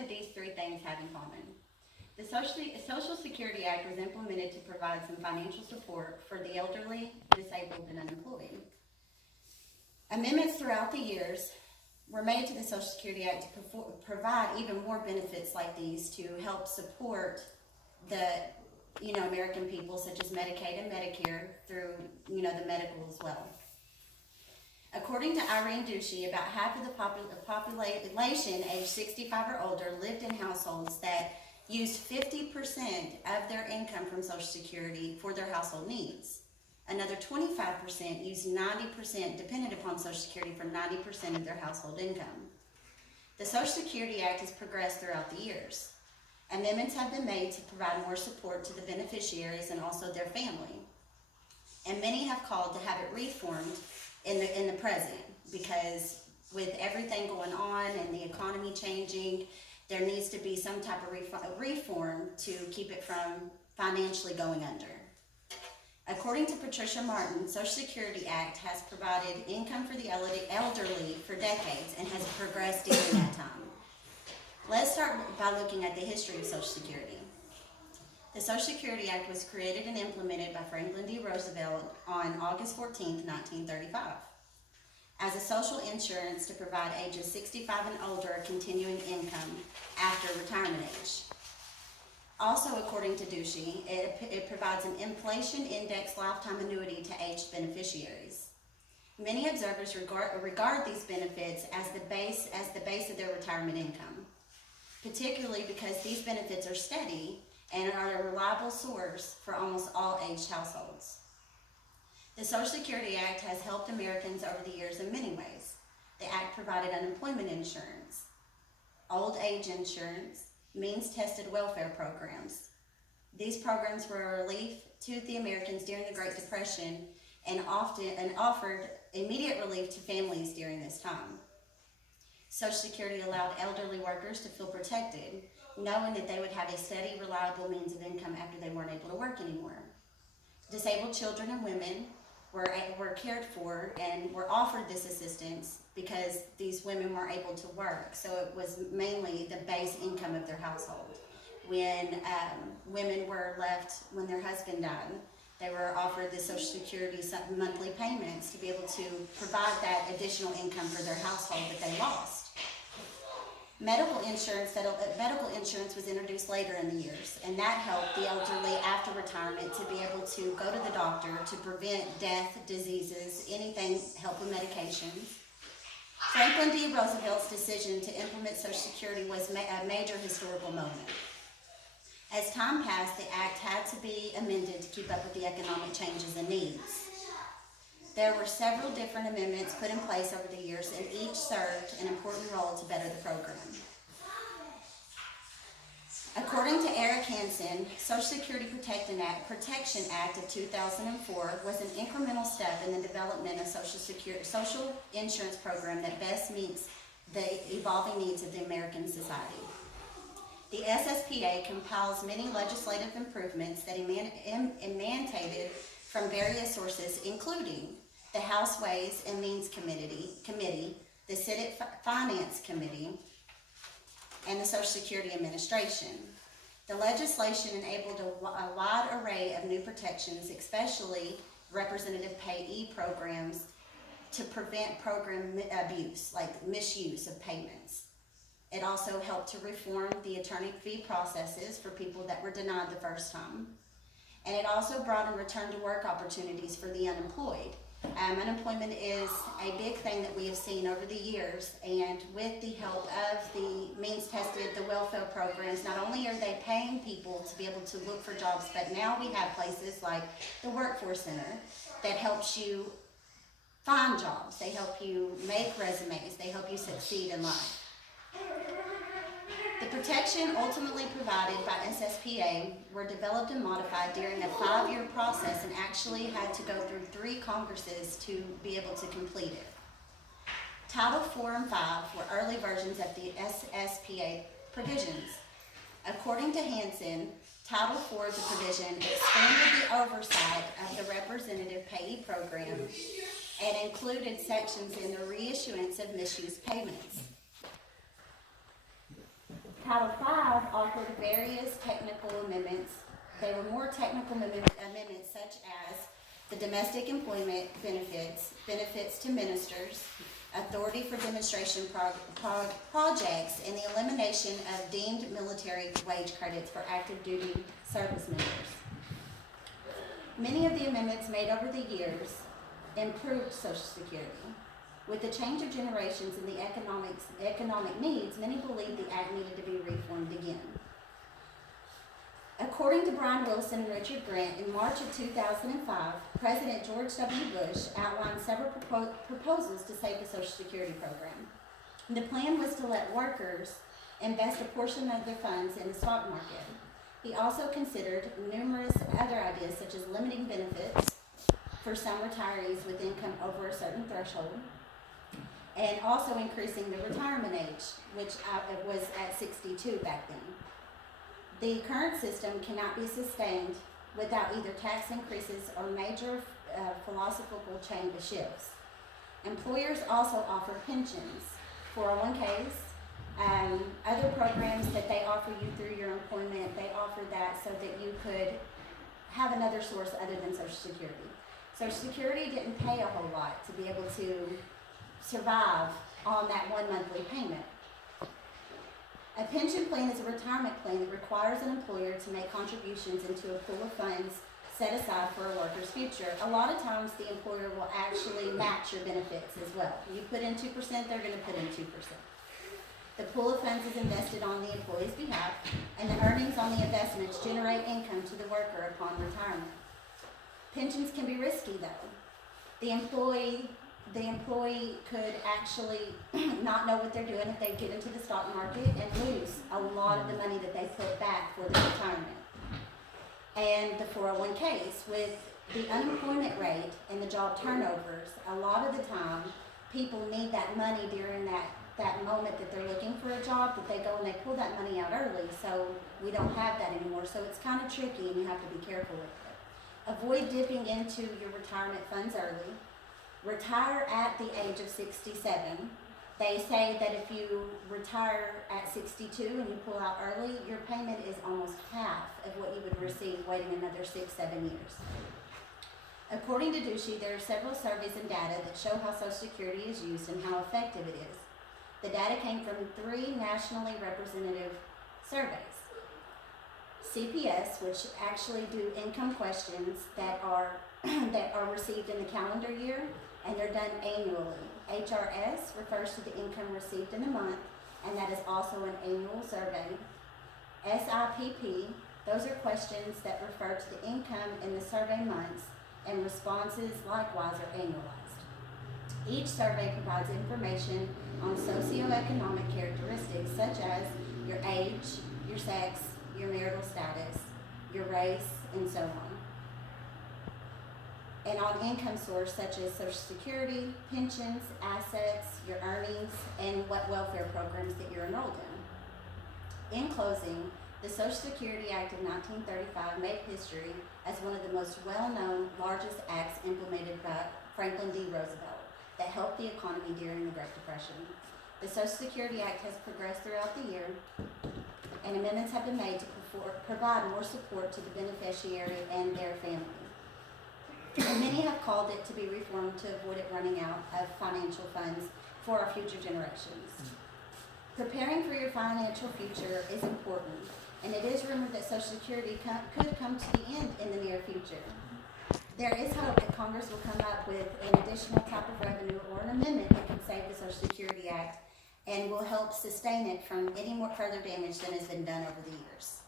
do these three things have in common? The Social Security Act was implemented to provide some financial support for the elderly, disabled, and unemployed. Amendments throughout the years were made to the Social Security Act to provide even more benefits like these to help support the American people, such as Medicaid and Medicare, through the medical as well. According to Irene Ducey, about half of the population aged 65 or older lived in households that used 50% of their income from Social Security for their household needs. Another 25% used 90%, depended upon Social Security for 90% of their household income. The Social Security Act has progressed throughout the years. Amendments have been made to provide more support to the beneficiaries and also their family. And many have called to have it reformed in the present, because with everything going on and the economy changing, there needs to be some type of reform to keep it from financially going under. According to Patricia Martin, Social Security Act has provided income for the elderly for decades and has progressed during that time. Let's start by looking at the history of Social Security. The Social Security Act was created and implemented by Franklin D. Roosevelt on August 14, 1935, as a social insurance to provide ages 65 and older a continuing income after retirement age. Also, according to Ducey, it provides an inflation-indexed lifetime annuity to aged beneficiaries. Many observers regard these benefits as the base of their retirement income, particularly because these benefits are steady and are a reliable source for almost all aged households. The Social Security Act has helped Americans over the years in many ways. The Act provided unemployment insurance, old age insurance, means-tested welfare programs. These programs were a relief to the Americans during the Great Depression and offered immediate relief to families during this time. Social Security allowed elderly workers to feel protected, knowing that they would have a steady, reliable means of income after they weren't able to work anymore. Disabled children and women were cared for and were offered this assistance because these women weren't able to work. So it was mainly the base income of their household. When women were left, when their husband died, they were offered the Social Security monthly payments to be able to provide that additional income for their household that they lost. Medical insurance was introduced later in the years, and that helped the elderly after retirement to be able to go to the doctor to prevent death, diseases, anything, help with medications. Franklin D. Roosevelt's decision to implement Social Security was a major historical moment. As time passed, the Act had to be amended to keep up with the economic changes and needs. There were several different amendments put in place over the years, and each served an important role to better the program. According to Eric Hansen, Social Security Protection Act of 2004 was an incremental step in the development of social insurance program that best meets the evolving needs of the American society. The SSPA compiles many legislative improvements that emanated from various sources, including the House Ways and Means Committee, the Senate Finance Committee, and the Social Security Administration. The legislation enabled a wide array of new protections, especially representative payee programs, to prevent program abuse, like misuse of payments. It also helped to reform the attorney fee processes for people that were denied the first time. And it also brought in return to work opportunities for the unemployed. Unemployment is a big thing that we have seen over the years, and with the help of the means-tested, the welfare programs, not only are they paying people to be able to look for jobs, but now we have places like the Workforce Center that helps you find jobs. They help you make resumes. They help you succeed in life. The protection ultimately provided by SSPA were developed and modified during a 5-year process and actually had to go through 3 Congresses to be able to complete it. Title 4 and 5 were early versions of the SSPA provisions. According to Hansen, Title 4 of the provision expanded the oversight of the representative payee program and included sections in the reissuance of misused payments. Title V offered various technical amendments. They were more technical amendments such as the domestic employment benefits, benefits to ministers, authority for demonstration projects, and the elimination of deemed military wage credits for active duty service members. Many of the amendments made over the years improved Social Security. With the change of generations and the economic needs, many believed the Act needed to be reformed again. According to Brian Wilson and Richard Grant, in March of 2005, President George W. Bush outlined several proposals to save the Social Security program. The plan was to let workers invest a portion of their funds in the stock market. He also considered numerous other ideas, such as limiting benefits for some retirees with income over a certain threshold, and also increasing the retirement age, which was at 62 back then. The current system cannot be sustained without either tax increases or major philosophical shifts. Employers also offer pensions, 401ks, other programs that they offer you through your employment. They offer that so that you could have another source other than Social Security. Social Security didn't pay a whole lot to be able to survive on that one monthly payment. A pension plan is a retirement plan that requires an employer to make contributions into a pool of funds set aside for a worker's future. A lot of times the employer will actually match your benefits as well. You put in 2%, they're going to put in 2%. The pool of funds is invested on the employee's behalf, and the earnings on the investments generate income to the worker upon retirement. Pensions can be risky though. The employee could actually not know what they're doing if they get into the stock market and lose a lot of the money that they put back for their retirement. And the 401ks, with the unemployment rate and the job turnovers, a lot of the time people need that money during that moment that they're looking for a job, that they go and they pull that money out early, so we don't have that anymore. So it's kind of tricky and you have to be careful with it. Avoid dipping into your retirement funds early. Retire at the age of 67. They say that if you retire at 62 and you pull out early, your payment is almost half of what you would receive waiting another 6-7 years. According to Ducey, there are several surveys and data that show how Social Security is used and how effective it is. The data came from 3 nationally representative surveys. CPS, which actually do income questions that are received in the calendar year, and they're done annually. HRS refers to the income received in a month, and that is also an annual survey. SIPP, those are questions that refer to the income in the survey months, and responses likewise are annualized. Each survey provides information on socioeconomic characteristics such as your age, your sex, your marital status, your race, and so on. And on income source such as Social Security, pensions, assets, your earnings, and what welfare programs that you're enrolled in. In closing, the Social Security Act of 1935 made history as one of the most well-known, largest acts implemented by Franklin D. Roosevelt that helped the economy during the Great Depression. The Social Security Act has progressed throughout the year, and amendments have been made to provide more support to the beneficiary and their family. And many have called it to be reformed to avoid it running out of financial funds for our future generations. Preparing for your financial future is important, and it is rumored that Social Security could come to the end in the near future. There is hope that Congress will come up with an additional type of revenue or an amendment that can save the Social Security Act and will help sustain it from any more further damage than has been done over the years.